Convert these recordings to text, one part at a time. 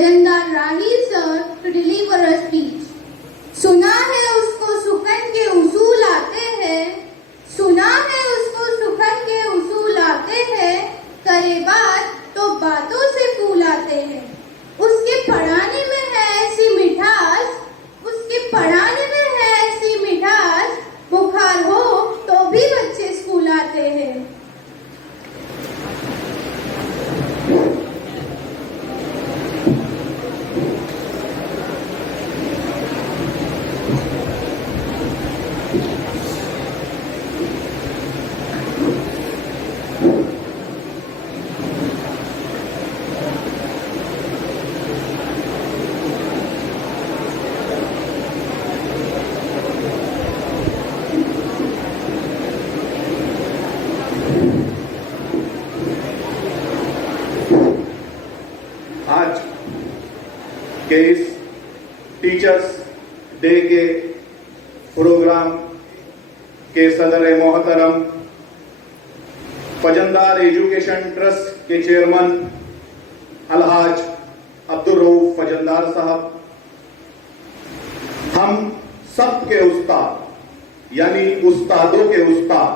Fajandar Rahil sir to deliver a speech. सुना है उसको सुखन के उसूल आते हैं, सुना है उसको सुखन के उसूल आते हैं, करे बात तो बातों से फूल आते हैं। उसके पढ़ाने में है ऐसी मिठास, उसके पढ़ाने में है ऐसी मिठास, बुखार हो तो भी बच्चे स्कूल आते हैं। आज के इस टीचर्स डे के प्रोग्राम के सदर मोहतरम फजंदार एजुकेशन ट्रस्ट के चेयरमैन अलहाज अब्दुल रऊफ फजंदार साहब, हम सब के उस्ताद यानी उस्तादों के उस्ताद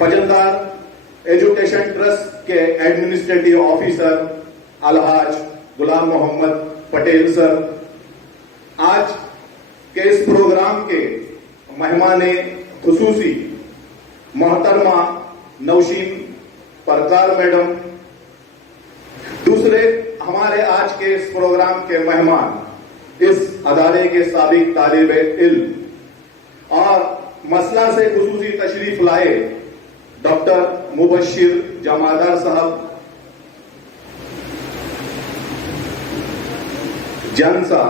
फजंदार एजुकेशन ट्रस्ट के एडमिनिस्ट्रेटिव ऑफिसर अलहाज गुलाम मोहम्मद पटेल सर, आज के इस प्रोग्राम के मेहमाने खुसूसी मोहतरमा नौशीन परकार मैडम, दूसरे हमारे आज के इस प्रोग्राम के मेहमान इस अदारे के साबिक तालिबे इल्म और मसला से खुसूसी तशरीफ लाए डॉक्टर मुबशिर जमादार साहब, ज्यांचा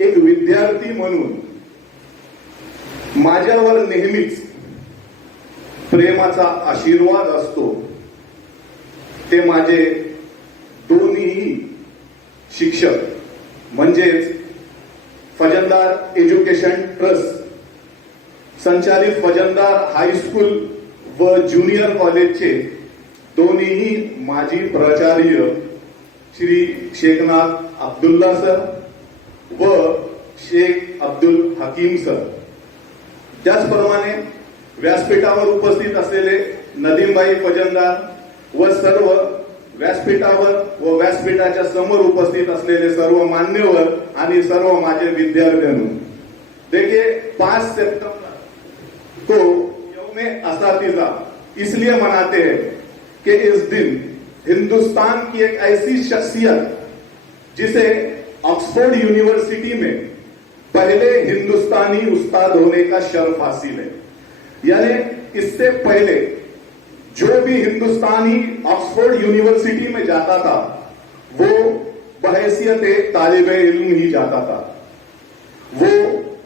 एक विद्यार्थी म्हणून माझ्यावर नेहमीच प्रेमाचा आशीर्वाद असतो, ते माझे दोन्ही शिक्षक म्हणजेच फजंदार एज्युकेशन ट्रस्ट संचालित फजंदार हायस्कूल व ज्युनियर कॉलेजचे दोन्ही माजी प्राचार्य श्री शेखनाथ अब्दुल्ला सर व शेख अब्दुल हकीम सर, त्याचप्रमाणे व्यासपीठावर उपस्थित असलेले नदीमबाई फजंदार व सर्व व्यासपीठावर व व्यासपीठाच्या समोर उपस्थित असलेले सर्व मान्यवर आणि सर्व माझे विद्यार्थ्यांनो, देखिए 5 सितंबर को यौम असातिज़ा इसलिए मनाते हैं कि इस दिन हिंदुस्तान की एक ऐसी शख्सियत जिसे ऑक्सफोर्ड यूनिवर्सिटी में पहले हिंदुस्तानी उस्ताद होने का शर्फ हासिल है, यानी इससे पहले जो भी हिंदुस्तानी ऑक्सफोर्ड यूनिवर्सिटी में जाता था वो बहैसियत एक तालिबे इल्म ही जाता था। वो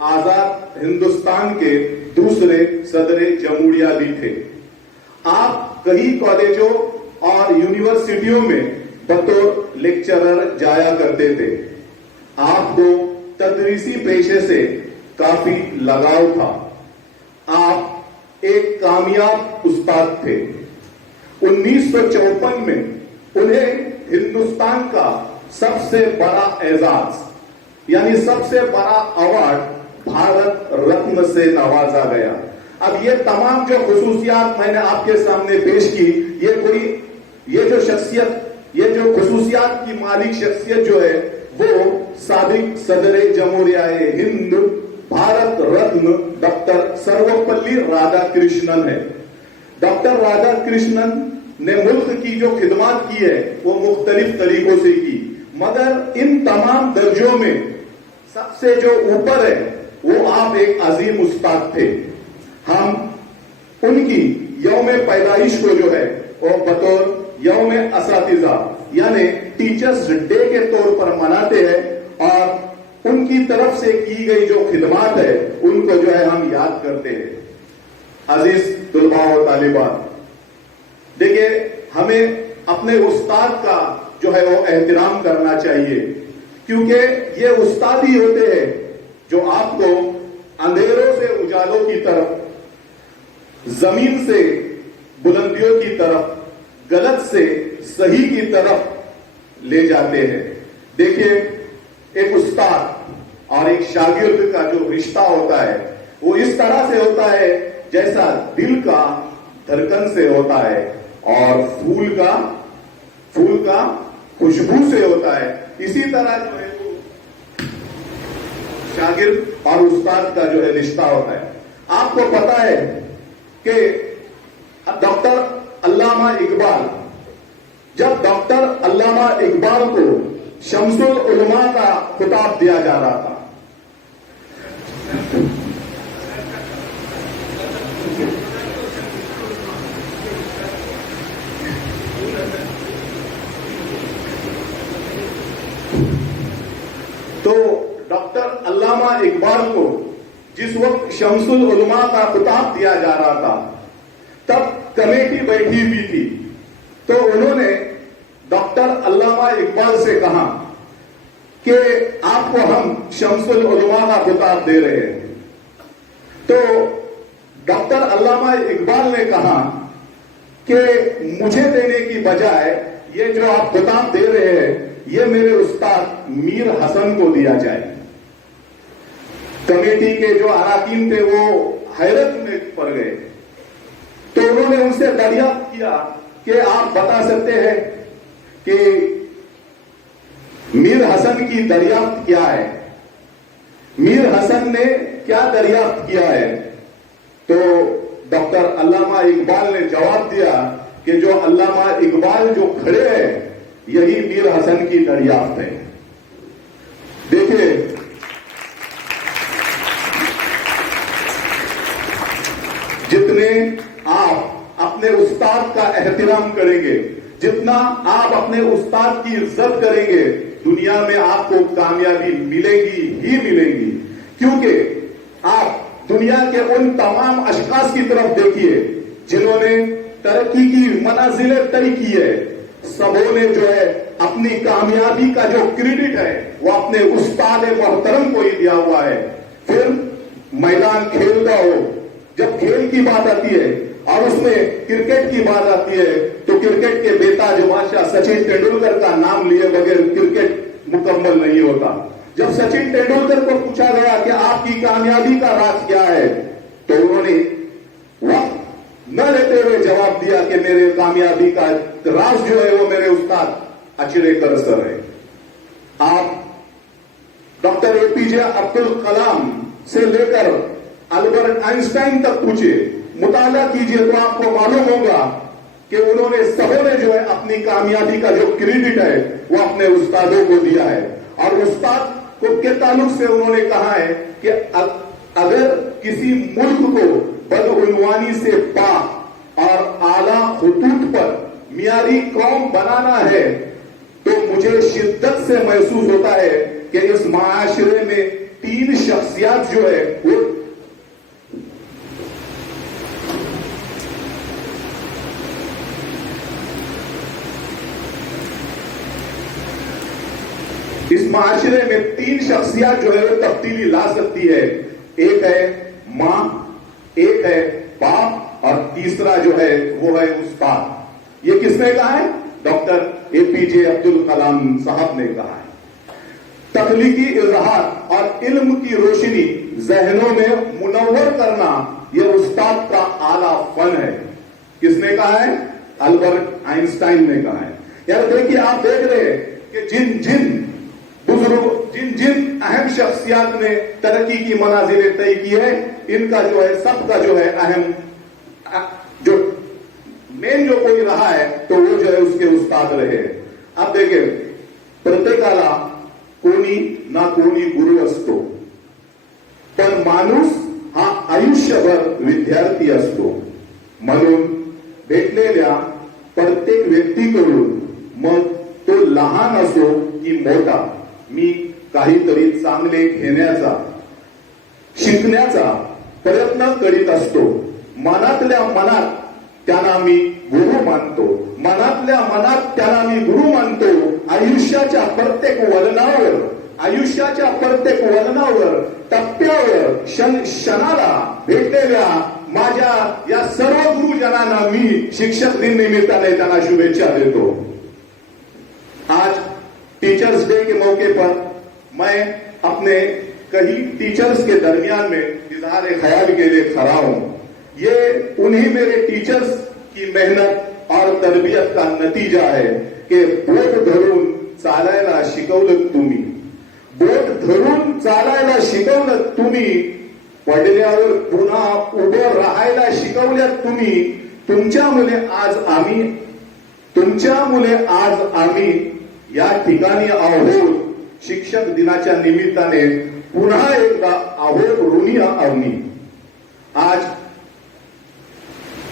आजाद हिंदुस्तान के दूसरे सदरे जमहूरिया भी थे। आप कई कॉलेजों और यूनिवर्सिटियों में बतौर लेक्चरर जाया करते थे। आपको तदरीसी पेशे से काफी लगाव था। आप एक कामयाब उस्ताद थे। 1954 में उन्हें हिंदुस्तान का सबसे बड़ा एजाज यानी सबसे बड़ा अवार्ड भारत रत्न से नवाजा गया। अब ये तमाम जो खुसूसियात मैंने आपके सामने पेश की, ये जो शख्सियत, ये जो खुसूसियात की मालिक शख्सियत जो है वो साबिक सदरे जमहूरिया हिंद भारत रत्न डॉक्टर सर्वपल्ली राधाकृष्णन है। डॉक्टर राधाकृष्णन ने मुल्क की जो खिदमत की है वो मुख्तलिफ तरीकों से की, मगर इन तमाम दर्जों में सबसे जो ऊपर है वो आप एक अजीम उस्ताद थे। हम उनकी यौम पैदाइश को जो है वो बतौर यौम असातिज़ा यानी टीचर्स डे के तौर पर मनाते हैं और उनकी तरफ से की गई जो खिदमत है उनको जो है हम याद करते हैं। अजीज तुलबा और तालिबात, देखिए हमें अपने उस्ताद का जो है वो एहतराम करना चाहिए, क्योंकि ये उस्ताद ही होते हैं जो आपको अंधेरों से उजालों की तरफ, जमीन से बुलंदियों की तरफ, गलत से सही की तरफ ले जाते हैं। देखिए, एक उस्ताद और एक शागिर्द का जो रिश्ता होता है वो इस तरह से होता है जैसा दिल का धड़कन से होता है और फूल का खुशबू से होता है। इसी तरह जो है वो शागिर्द और उस्ताद का जो है रिश्ता होता है। आपको पता है कि डॉक्टर अल्लामा इकबाल, जब डॉक्टर अल्लामा इकबाल को शम्सुल उलमा का खिताब दिया जा रहा था, तो डॉक्टर अल्लामा इकबाल को जिस वक्त शम्सुल उलमा का खिताब दिया जा रहा था, तब कमेटी बैठी हुई थी। तो उन्होंने डॉक्टर अल्लामा इकबाल से कहा कि आपको हम शम्सुल उलमा का खिताब दे रहे हैं। तो डॉक्टर अल्लामा इकबाल ने कहा कि मुझे देने की बजाय ये जो आप खिताब दे रहे हैं ये मेरे उस्ताद मीर हसन को दिया जाए। कमेटी के जो अराकीन थे वो हैरत में पड़ गए। तो उन्होंने उनसे दरियाफ्त किया कि आप बता सकते हैं कि मीर हसन की दरियाफ्त क्या है, मीर हसन ने क्या दरियाफ्त किया है। तो डॉक्टर अल्लामा इकबाल ने जवाब दिया कि जो अल्लामा इकबाल जो खड़े हैं यही मीर हसन की दरियाफ्त है। देखिए, जितने आप अपने उस्ताद का एहतराम करेंगे, जितना आप अपने उस्ताद की इज्जत करेंगे, दुनिया में आपको कामयाबी मिलेगी ही मिलेगी। क्योंकि आप दुनिया के उन तमाम अशखास की तरफ देखिए जिन्होंने तरक्की की मनाजिलें तय की है, सबों ने जो है अपनी कामयाबी का जो क्रेडिट है वो अपने उस्ताद मोहतरम को ही दिया हुआ है। फिर मैदान खेल का हो, जब खेल की बात आती है और उसमें क्रिकेट की बात आती है तो क्रिकेट के बेताज बादशाह सचिन तेंदुलकर का नाम लिए बगैर क्रिकेट मुकम्मल नहीं होता। जब सचिन तेंदुलकर को पूछा गया कि आपकी कामयाबी का राज क्या है, तो उन्होंने वक्त न लेते हुए जवाब दिया कि मेरे कामयाबी का राज जो है वो मेरे उस्ताद अचरेकर सर है। आप डॉक्टर एपीजे अब्दुल कलाम से लेकर अल्बर्ट आइंस्टाइन तक पूछे, मुताला कीजिए तो आपको मालूम होगा कि उन्होंने सबों ने जो है अपनी कामयाबी का जो क्रेडिट है वो अपने उस्तादों को दिया है। और उस्ताद को के ताल्लुक से उन्होंने कहा है कि अगर किसी मुल्क को बदउनवानी से पाक और आला हुतूत पर मियारी कौम बनाना है तो मुझे शिद्दत से महसूस होता है कि इस माशरे में तीन शख्सियत जो है वो इस माशरे में तीन शख्सियत जो है वो तब्दीली ला सकती है। एक है मां, एक है बाप और तीसरा जो है वो है उस्ताद। ये किसने कहा है? डॉक्टर एपीजे अब्दुल कलाम साहब ने कहा है। तख्लीकी इजहार और इल्म की रोशनी जहनों में मुनव्वर करना यह उस्ताद का आला फन है। किसने कहा है? अल्बर्ट आइंस्टाइन ने कहा है। यार देखिए, आप देख रहे हैं कि जिन जिन अहम शख्सियत ने तरक्की की मनाजिलें तय की है, इनका जो है सबका जो है अहम जो मेन जो कोई रहा है तो वो जो है उसके उस्ताद रहे। अब देखिए, प्रत्येकाला कोणी ना कोणी गुरु असतो, पण माणूस हा आयुष्यभर विद्यार्थी असतो। म्हणून भेटलेल्या प्रत्येक व्यक्तीकडून, मग तो लहान असो की मोठा, मी काहीतरी चांगले घेण्याचा, शिकण्याचा प्रयत्न करीत असतो। मनातल्या मनात त्यांना मी गुरु मानतो, मनातल्या मनात त्यांना मी गुरु मानतो। आयुष्याच्या प्रत्येक वलनावर टप्प्यावर क्षणाला भेटलेल्या माझ्या या सर्व गुरुजनांना मी शिक्षक दिन निमित्ताने त्यांना शुभेच्छा देतो। आज टीचर्स डे के मौके पर मैं अपने कई टीचर्स के दरमियान में इजहार ख्याल के लिए खड़ा हूं। ये उन्हीं मेरे टीचर्स की मेहनत और तरबियत का नतीजा है कि बोट धरून चालायला शिकवलं तुम्ही, बोट धरून चालायला शिकवलं तुम्ही, पडल्यावर पुन्हा उभं राहायला शिकवल्यात तुम्ही, तुमच्यामुळे आज आम्ही या ठिकाणी आहोत। शिक्षक दिनाच्या निमित्ताने पुन्हा एकदा आहोत ऋणी आम्ही। आज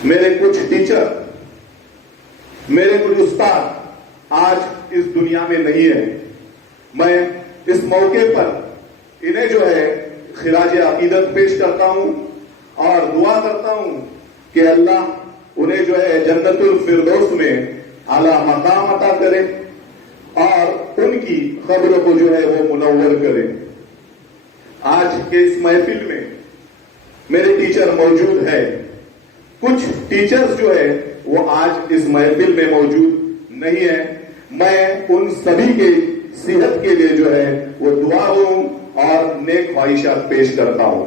मेरे कुछ टीचर, मेरे कुछ उस्ताद आज इस दुनिया में नहीं है। मैं इस मौके पर इन्हें जो है खिराज अकीदत पेश करता हूं और दुआ करता हूं कि अल्लाह उन्हें जो है जन्नतुल फिरदौस में आला मकाम अता करे और उनकी खबर को जो है वो मुनव्वर करे। आज के इस महफिल में मेरे टीचर मौजूद है। कुछ टीचर्स जो है वो आज इस महफिल में मौजूद नहीं है। मैं उन सभी के सेहत के लिए जो है वो दुआ और नेक ख्वाहिशात पेश करता हूं।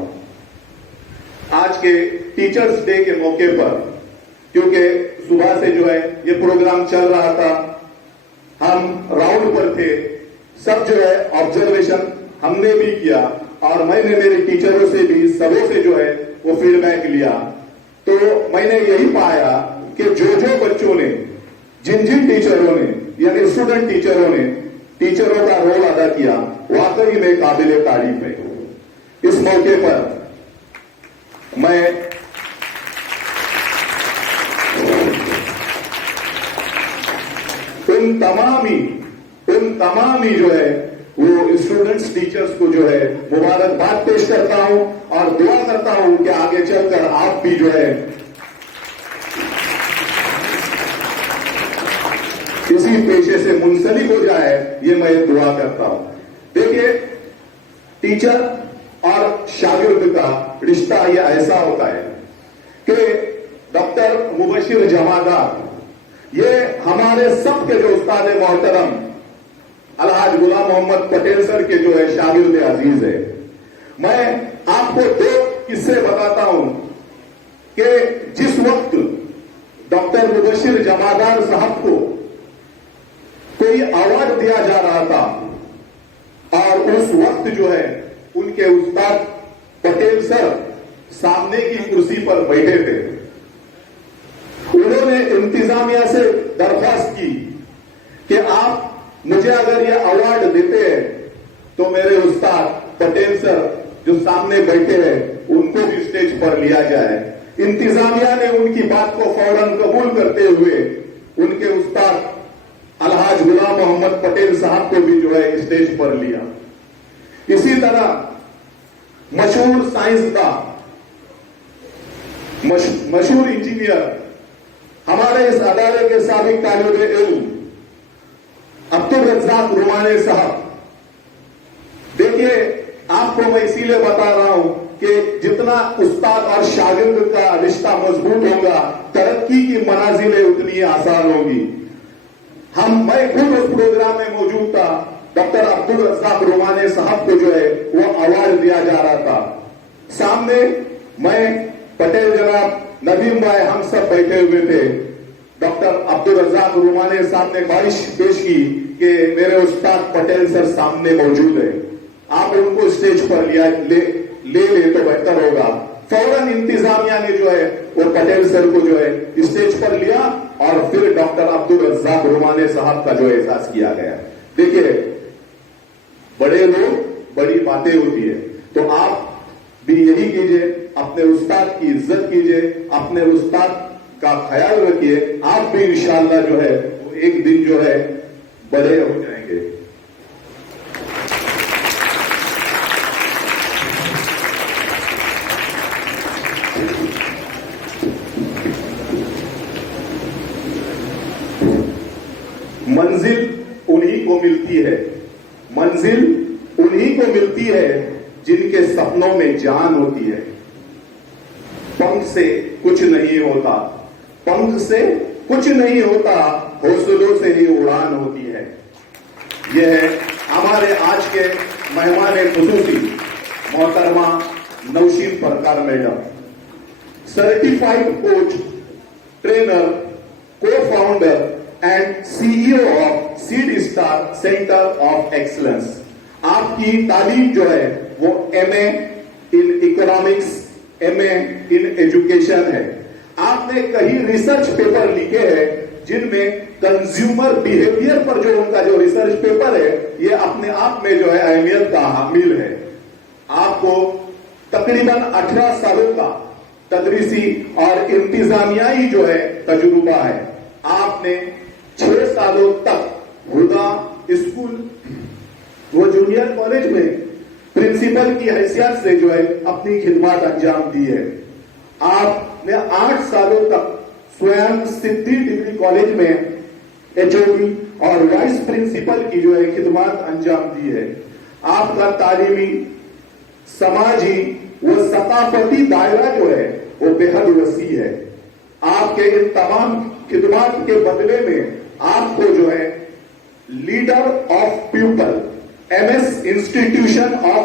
आज के टीचर्स डे के मौके पर, क्योंकि सुबह से जो है ये प्रोग्राम चल रहा था, हम राउंड पर थे, सब जो है ऑब्जर्वेशन हमने भी किया और मैंने मेरे टीचरों से भी सबों से जो है वो फीडबैक लिया। तो मैंने यही पाया कि जो बच्चों ने, जिन टीचरों ने यानी स्टूडेंट टीचरों ने टीचरों का रोल अदा किया, वाकई में काबिले तारीफ है। इस मौके पर मैं उन तमामी जो है वो स्टूडेंट्स टीचर्स को जो है मुबारकबाद पेश करता हूं और दुआ करता हूं कि आगे चलकर आप भी जो है इसी पेशे से मुंसलिक हो जाए, ये मैं दुआ करता हूं। देखिए, टीचर और शागिर्द का रिश्ता ये ऐसा होता है कि डॉक्टर मुबशिर जमादार ये हमारे सबके जो उस्ताद मोहतरम अलहाज गुलाम मोहम्मद पटेल सर के जो है शागिर्द अजीज है। मैं आपको दो किस्से बताता हूं कि जिस वक्त डॉक्टर मुबशिर जमादार साहब को कोई अवार्ड दिया जा रहा था और उस वक्त जो है उनके उस्ताद पटेल सर सामने की कुर्सी पर बैठे थे। उन्होंने इंतजामिया से दरख्वास्त की कि आप मुझे अगर ये अवार्ड देते हैं तो मेरे उस्ताद पटेल सर जो सामने बैठे हैं उनको भी स्टेज पर लिया जाए। इंतजामिया ने उनकी बात को फौरन कबूल करते हुए उनके उस्ताद अलहाज गुलाम मोहम्मद पटेल साहब को भी जो है स्टेज पर लिया। इसी तरह मशहूर साइंसदान, मशहूर इंजीनियर, हमारे इस अदारे के साबिक तालिब इल्म अब्दुल रज़्ज़ाक रुमानी साहब, देखिए आपको मैं इसीलिए बता रहा हूं कि जितना उस्ताद और शागिर्द का रिश्ता मजबूत होगा, तरक्की की मनाजिलें उतनी आसान होगी। मैं खुद उस प्रोग्राम में मौजूद था। डॉक्टर अब्दुल रज़्ज़ाक रुमानी साहब को जो है वो अवार्ड दिया जा रहा था। सामने मैं, पटेल जनाब, नदीम भाई, हम सब बैठे हुए थे। डॉक्टर अब्दुल रज़्ज़ाक रुमानी साहब ने ख्वाहिश पेश की कि मेरे उस्ताद पटेल सर सामने मौजूद है, आप उनको स्टेज पर ले तो बेहतर होगा। फौरन इंतजामिया ने जो है वो पटेल सर को जो है स्टेज पर लिया और फिर डॉक्टर अब्दुल रज़्ज़ाक रुमानी साहब का जो एहसास किया गया। देखिए, बड़े लोग बड़ी बातें होती है, तो आप भी यही कीजिए, अपने उस्ताद की इज्जत कीजिए, अपने उस्ताद का ख्याल रखिए। आप भी इंशाअल्लाह जो है वो एक दिन जो है बड़े हो जाएंगे। मंजिल उन्हीं को मिलती है, मंजिल उन्हीं को मिलती है जिनके सपनों में जान होती है। पंख से कुछ नहीं होता, पंख से कुछ नहीं होता, हौसलों से ही उड़ान होती है। یہ ہے ہمارے آج کے مہمان خصوصی محترمہ Nausheen Parkar madam, certified coach, trainer, cofounder and CEO of seed star centre of excellence. آپ کی تعلیم جو ہے وہ MA in economics, MA in education ہے۔ آپ نے کئی ریسرچ پیپر لکھے ہیں جن میں کنزیومر بیہیویئر پر جو ان کا جو ریسرچ پیپر ہے یہ اپنے آپ میں جو ہے اہمیت کا حامل ہے۔ آپ کو تقریباً 18 سالوں کا تدریسی اور انتظامیائی جو ہے تجربہ ہے۔ آپ نے 6 سالوں تک ہدا اسکول وہ جونیئر کالج میں پرنسپل کی حیثیت سے جو ہے اپنی خدمات انجام دی ہے۔ آپ نے 8 سالوں تک سویم سدھی ڈگری کالج میں HOD اور وائس پرنسپل کی جو ہے خدمات انجام دی ہے۔ آپ کا تعلیمی، سماجی و ثقافتی دائرہ جو ہے وہ بے حد وسیع ہے۔ آپ کے ان تمام خدمات کے بدلے میں آپ کو جو ہے leader of people, MS institution of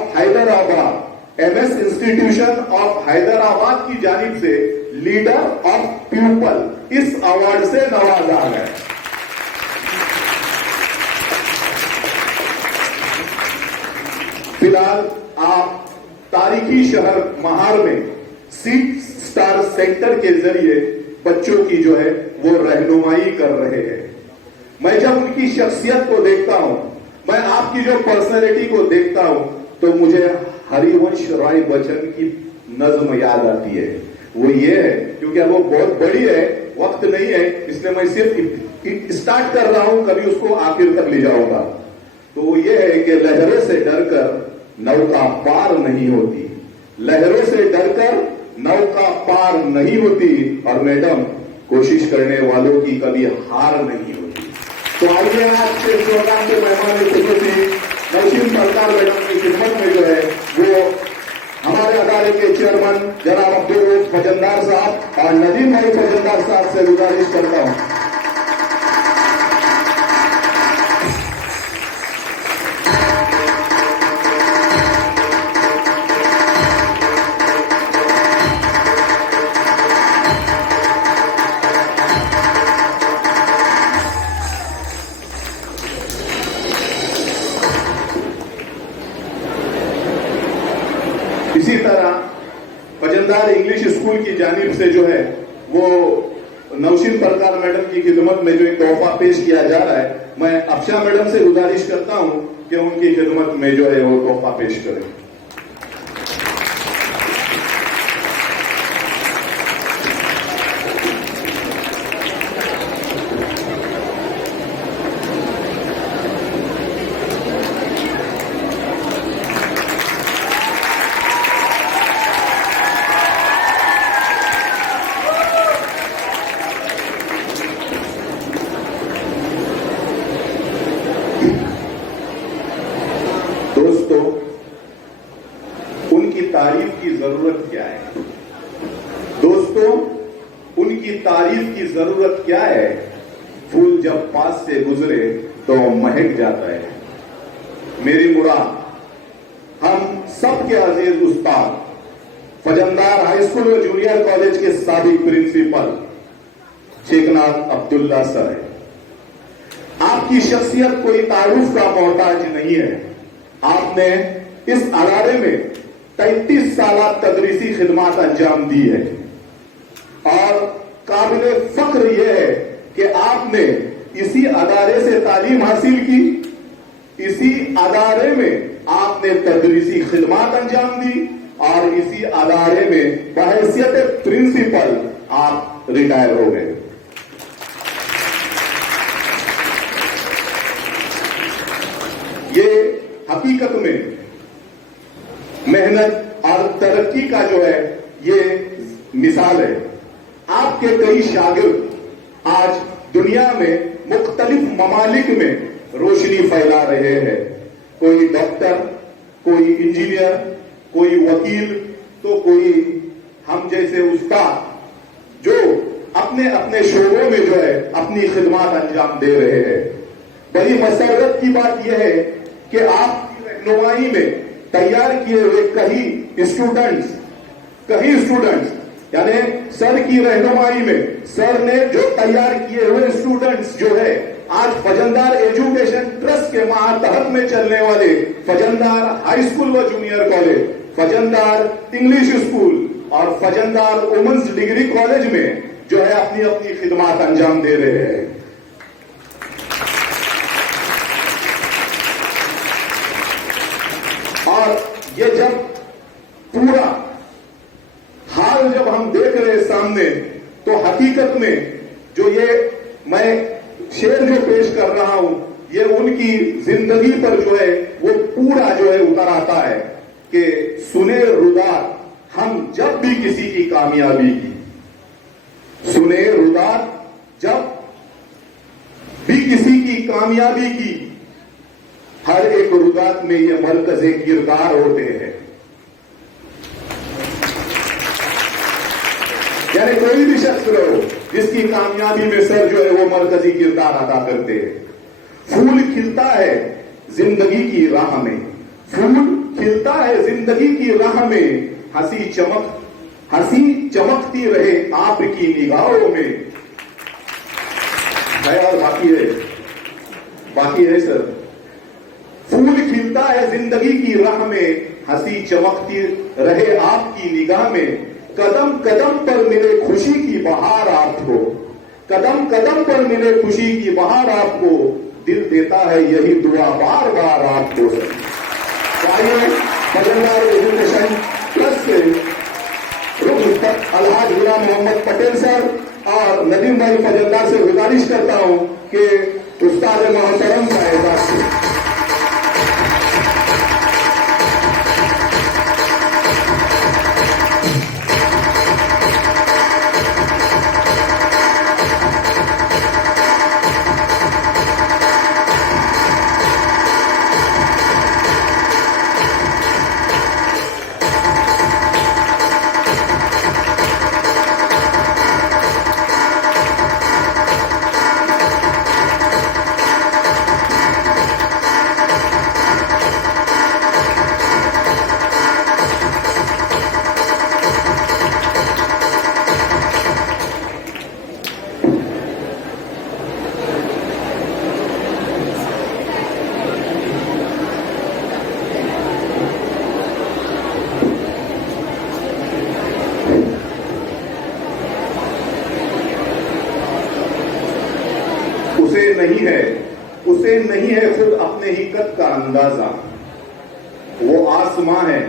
Hyderabad کی جانب سے لیڈر آف پیپل اس ایوارڈ سے نوازا گیا۔ فی الحال آپ تاریخی شہر مہار میں سیڈ اسٹار سینٹر کے ذریعے بچوں کی جو ہے وہ رہنمائی کر رہے ہیں۔ میں جب ان کی شخصیت کو دیکھتا ہوں، میں آپ کی جو پرسنالٹی کو دیکھتا ہوں تو مجھے ہری ونش رائے بچن کی نظم یاد آتی ہے۔ وہ یہ ہے کیونکہ وہ بہت بڑی ہے، وقت نہیں ہے، اس لیے میں صرف اسٹارٹ کر رہا ہوں، کبھی اس کو آخر تک لے جاؤں گا۔ تو وہ یہ ہے کہ لہروں سے ڈر کر نوکا پار نہیں ہوتی، لہروں سے ڈر کر نوکا پار نہیں ہوتی، اور میڈم کوشش کرنے والوں کی کبھی ہار نہیں ہوتی۔ تو آئیے آپ کے پروگرام کے مہمان خصوصی نوشین پرکار میڈم کی خدمت میں جو ہے وہ ہمارے ادارے کے چیئرمین جناب عبدالروف فجندار صاحب اور ندیم بھائی فجندار صاحب سے گزارش کرتا ہوں۔ اسی طرح فجندار انگلش اسکول کی جانب سے جو ہے وہ نوشین پرکار میڈم کی خدمت میں جو ایک تحفہ پیش کیا جا رہا ہے، میں افشا میڈم سے گزارش کرتا ہوں کہ ان کی خدمت میں جو ہے وہ تحفہ پیش کریں۔ ان کی تعریف کی ضرورت کیا ہے؟ دوستوں، ان کی تعریف کی ضرورت کیا ہے؟ پھول جب پاس سے گزرے تو مہک جاتا ہے۔ میری مراد ہم سب کے عزیز استاد فجندار ہائی اسکول و جونیئر کالج کے سابق پرنسپل شیخناز عبداللہ سر ہے۔ آپ کی شخصیت کوئی تعارف کا محتاج نہیں ہے۔ آپ نے اس ادارے میں 33 سالہ تدریسی خدمات انجام دی ہے، اور قابل فخر یہ ہے کہ آپ نے اسی ادارے سے تعلیم حاصل کی، اسی ادارے میں آپ نے تدریسی خدمات انجام دی، اور اسی ادارے میں بحیثیت پرنسپل آپ ریٹائر ہو گئے۔ یہ حقیقت میں محنت اور ترقی کا جو ہے یہ مثال ہے۔ آپ کے کئی شاگرد آج دنیا میں مختلف ممالک میں روشنی پھیلا رہے ہیں، کوئی ڈاکٹر، کوئی انجینئر، کوئی وکیل، تو کوئی ہم جیسے استاد جو اپنے اپنے شعبوں میں جو ہے اپنی خدمات انجام دے رہے ہیں۔ बड़ी मसरत की बात यह है कि आपकी रहनुमाई में तैयार किए हुए कई स्टूडेंट्स यानी सर की रहनुमाई में सर ने जो तैयार किए हुए स्टूडेंट्स जो है आज फजंदार एजुकेशन ट्रस्ट के मातहत में चलने वाले फजंदार हाई स्कूल व जूनियर कॉलेज, फजंदार इंग्लिश स्कूल और फजंदार वुमेन्स डिग्री कॉलेज में जो है अपनी अपनी खिदमत अंजाम दे रहे हैं। और ये जब पूरा हाल जब हम देख रहे हैं सामने, तो हकीकत में जो ये मैं शेर जो पेश कर रहा हूं, ये उनकी जिंदगी पर जो है वो पूरा जो है उतर आता है कि सुने रुदात हम जब भी किसी की कामयाबी की, सुने रुदात जब भी किसी की कामयाबी की, हर एक रुदात में ये मरकज़े किरदार होते हैं। यानी कोई भी शख्स रहो जिसकी कामयाबी में सर जो है वो मरकजी किरदार अदा करते हैं। फूल खिलता है जिंदगी की राह में, फूल खिलता है जिंदगी की राह में, हंसी चमकती रहे आपकी निगाहों में। है और बाकी है सर। फूल खिलता है जिंदगी की राह में, हंसी चमकती रहे आपकी निगाह में। कदम कदम पर मिले खुशी की बहार आपको, कदम कदम पर मिले खुशी की बहार आपको, दिल देता है यही दुआ बार बार आपको। आइए फजंदार एजुकेशन ट्रस्ट से रुकन अलहाज गुलाम मोहम्मद पटेल सर और नदीम भाई फजंदार से गुजारिश करता हूं कि उस्ताद मोहतरम का एजाज से उसे नहीं है खुद अपने ही कद का अंदाजा। वो आसमां है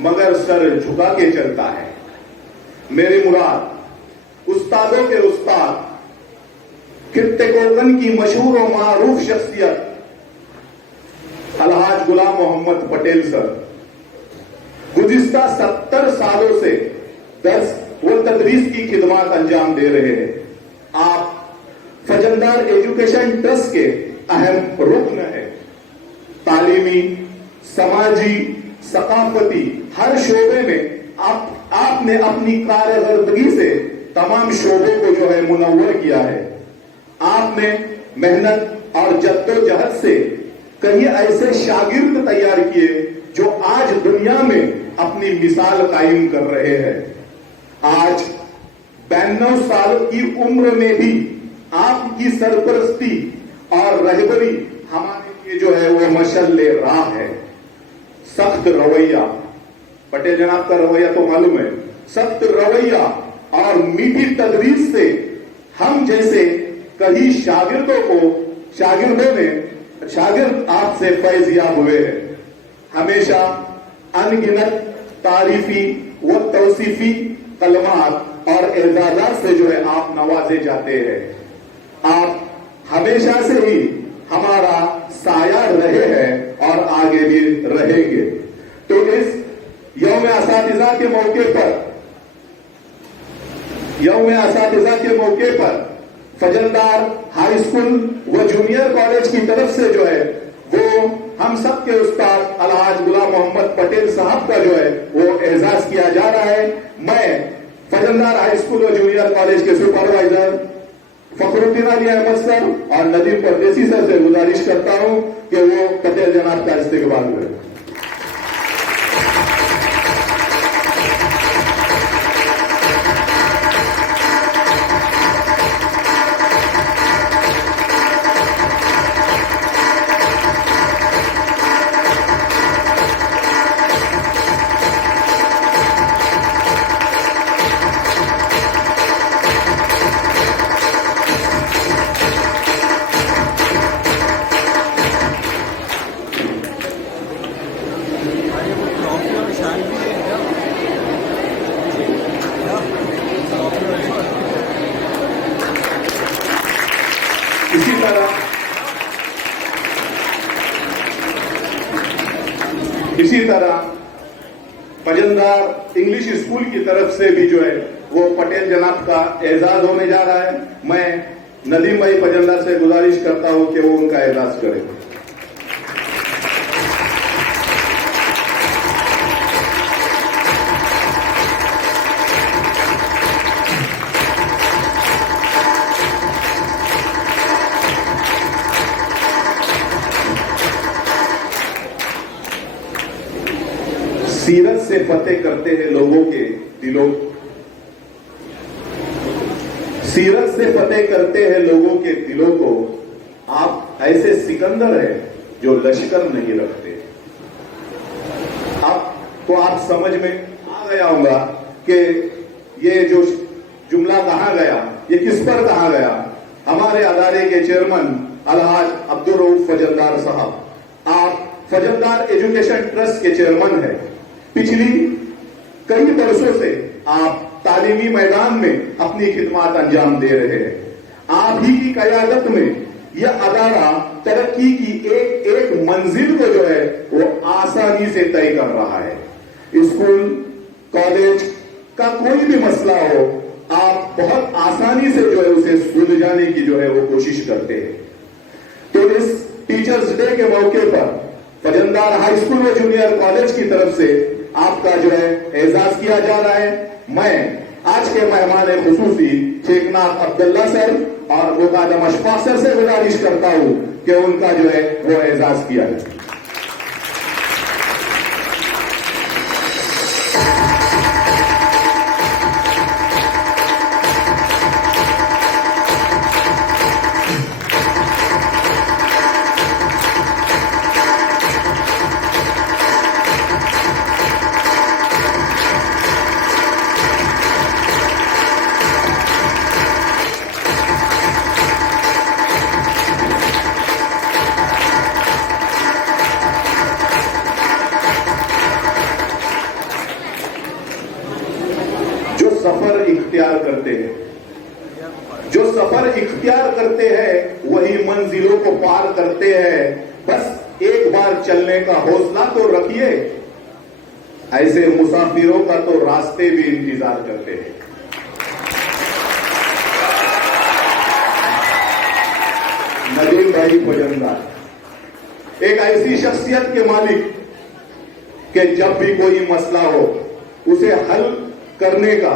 मगर सर झुका के चलता है। मेरी मुराद उस्तादों के उस्ताद, खित्ते कोकन की मशहूर और मारूफ शख्सियत अलहाज गुलाम मोहम्मद पटेल सर गुज़िश्ता 70 सालों से दर्स व तदरीस की खिदमत अंजाम दे रहे हैं। आप फजंदार एजुकेशन ट्रस्ट के अहम रुकन है। तालीमी, समाजी, सकाफती हर शोबे में आपने अपनी कारकर्दगी से तमाम शोबों को जो है मुनव्वर किया है। आपने मेहनत और जद्दोजहद से कई ऐसे शागिर्द तैयार किए जो आज दुनिया में अपनी मिसाल कायम कर रहे हैं। आज 92 साल की उम्र में भी आपकी सरपरस्ती और रहबरी हमारे लिए जो है वो मशल्ले राह है। सख्त रवैया, पटेल जनाब का रवैया तो मालूम है, सख्त रवैया और मीठी तदरीस से हम जैसे कई शागिर्द आपसे फैज़याब हुए हैं। हमेशा अनगिनत तारीफी व तौसीफी कलमात और एजाज़ात से जो है आप नवाजे जाते हैं। आप हमेशा से ही हमारा साया रहे हैं और आगे भी रहेंगे। तो इस यौम असातिज़ा के मौके पर फजलदार हाई स्कूल व जूनियर कॉलेज की तरफ से जो है वो हम सब के उस्ताद अलहाज गुलाम मोहम्मद पटेल साहब का जो है वो एजाज किया जा रहा है। मैं फजलदार हाई स्कूल व जूनियर कॉलेज के सुपरवाइजर फखरुद्दीन अली अहमद सर और नदीम परदेसी सर से गुजारिश करता हूं कि वो पटेल जनाब का इस्तेकबाल करें। इसी तरह पजंदार इंग्लिश स्कूल की तरफ से भी जो है वो पटेल जनाब का एजाज होने जा रहा है। मैं नदीम भाई पजंदार से गुजारिश करता हूं कि वो उनका एजाज करें। सीरत से फतेह करते हैं लोगों के दिलों, सीरत से फतेह करते हैं लोगों के दिलों को। आप ऐसे सिकंदर हैं जो लश्कर नहीं रखते। अब तो आप समझ में आ गया होगा कि ये जो जुमला कहा गया, ये किस पर कहा गया। हमारे अदारे के चेयरमैन अलहाज अब्दुल रऊफ फजलदार साहब, आप फजलदार एजुकेशन ट्रस्ट के चेयरमैन हैं। पिछली कई वर्षों से आप तालीमी मैदान में अपनी खिदमत अंजाम दे रहे हैं। आप ही की क़यादत में यह अदारा तरक्की की एक एक मंजिल को जो है वो आसानी से तय कर रहा है। स्कूल कॉलेज का कोई भी मसला हो, आप बहुत आसानी से जो है उसे सुलझाने की जो है वो कोशिश करते हैं। तो इस टीचर्स डे के मौके पर फजलदार हाई स्कूल व जूनियर कॉलेज की तरफ से आपका जो है एजाज किया जा रहा है। मैं आज के मेहमान खुसूसी शेखनाथ अब्दुल्ला सर और मुकादम अशफाक सर से गुजारिश करता हूं कि उनका जो है वो एजाज किया जाए। सफर इख्तियार करते हैं, जो सफर इख्तियार करते हैं वही मंजिलों को पार करते हैं। बस एक बार चलने का हौसला तो रखिए, ऐसे मुसाफिरों का तो रास्ते भी इंतजार करते हैं। नदीम भाई फजलदार एक ऐसी शख्सियत के मालिक कि जब भी कोई मसला हो उसे हल करने का,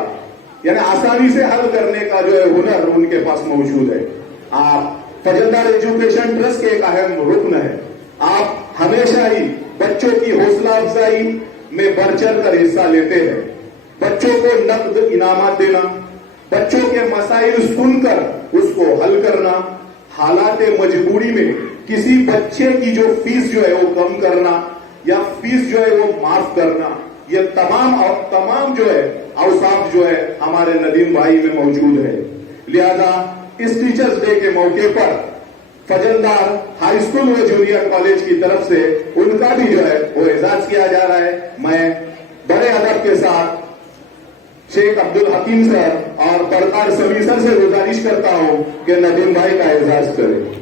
यानी आसानी से हल करने का जो है हुनर उनके पास मौजूद है। आप फजलदार एजुकेशन ट्रस्ट के एक अहम रुकन है। आप हमेशा ही बच्चों की हौसला अफजाई में बढ़ चढ़ कर हिस्सा लेते हैं। बच्चों को नकद इनामात देना, बच्चों के मसाइल सुनकर उसको हल करना, हालात मजबूरी में किसी बच्चे की जो फीस जो है वो कम करना या फीस जो है वो माफ करना, ये तमाम जो है अवसाफ जो है हमारे नदीम भाई में मौजूद है। लिहाजा इस टीचर्स डे के मौके पर फजलदार हाई स्कूल व जूनियर कॉलेज की तरफ से उनका भी जो है वो एजाज किया जा रहा है। मैं बड़े अदब के साथ शेख अब्दुल हकीम सर और बरकार समी सर से गुजारिश करता हूं कि नदीम भाई का एजाज करें।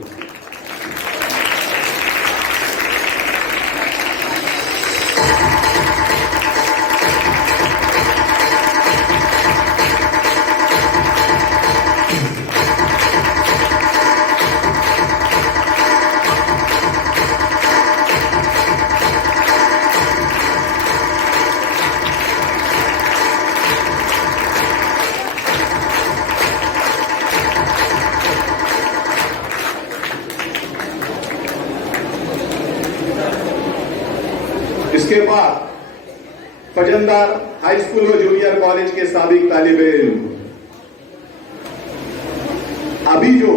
फजलदार हाई स्कूल व जूनियर कॉलेज के साबिक तालिबे इल्म, अभी जो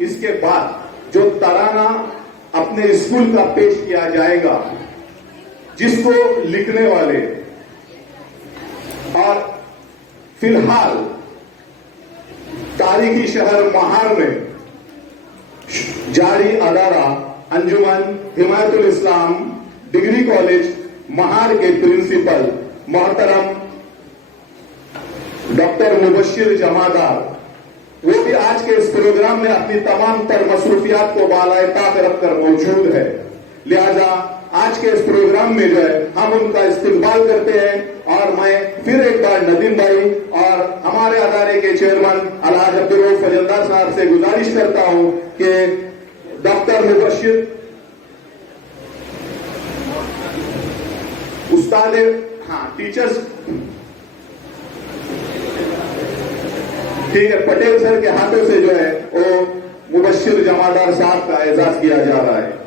इसके बाद जो तराना अपने स्कूल का पेश किया जाएगा, जिसको लिखने वाले और फिलहाल तारीखी शहर महार में जारी अदारा अंजुमन हिमायतुल इस्लाम डिग्री कॉलेज महार के प्रिंसिपल मोहतरम डॉक्टर मुबश्शिर जमादार, वो भी आज के इस प्रोग्राम में अपनी तमाम तर मसरूफियात को बालाए ताक रखकर मौजूद है। लिहाजा आज के इस प्रोग्राम में जो है हम उनका इस्तकबाल करते हैं और मैं फिर एक बार नदीम भाई और हमारे अदारे के चेयरमैन अलहाज अब्दुल रऊफ फजलदार साहब से गुजारिश करता हूं कि डॉक्टर मुबश्शिर उस्ताद टीचर्स, ठीक है, पटेल सर के हाथों से जो है वो मुबश्शिर जमादार साहब का एजाज किया जा रहा है।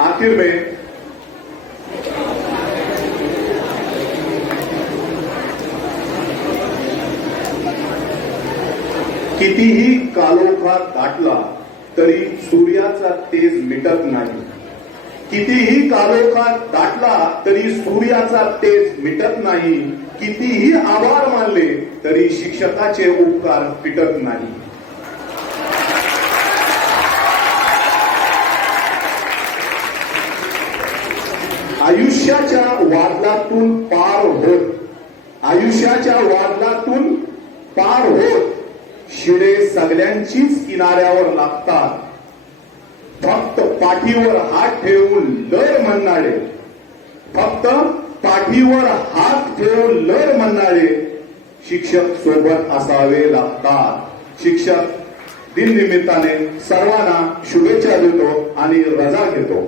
आखिर में कितीही कालोखात दाटला तरी सूर्याचा तेज मिटत नाही, कितीही कालोखात दाटला तरी सूर्याचा तेज मिटत नाही, कितीही आभार मानले तरी शिक्षकाचे उपकार फिटत नाही। आयुष्याच्या वादळातून पार होत, आयुष्याच्या वादळातून पार होत शिडे सगळ्यांचीच किनाऱ्यावर लागतात, फक्त पाठीवर हात ठेवून लढ म्हणणारे, फक्त पाठीवर हात ठेवून लढ म्हणणारे शिक्षक सोबत असावे लागतात। शिक्षक दिन निमित्ताने सर्वांना शुभेच्छा देतो आणि रजा घेतो।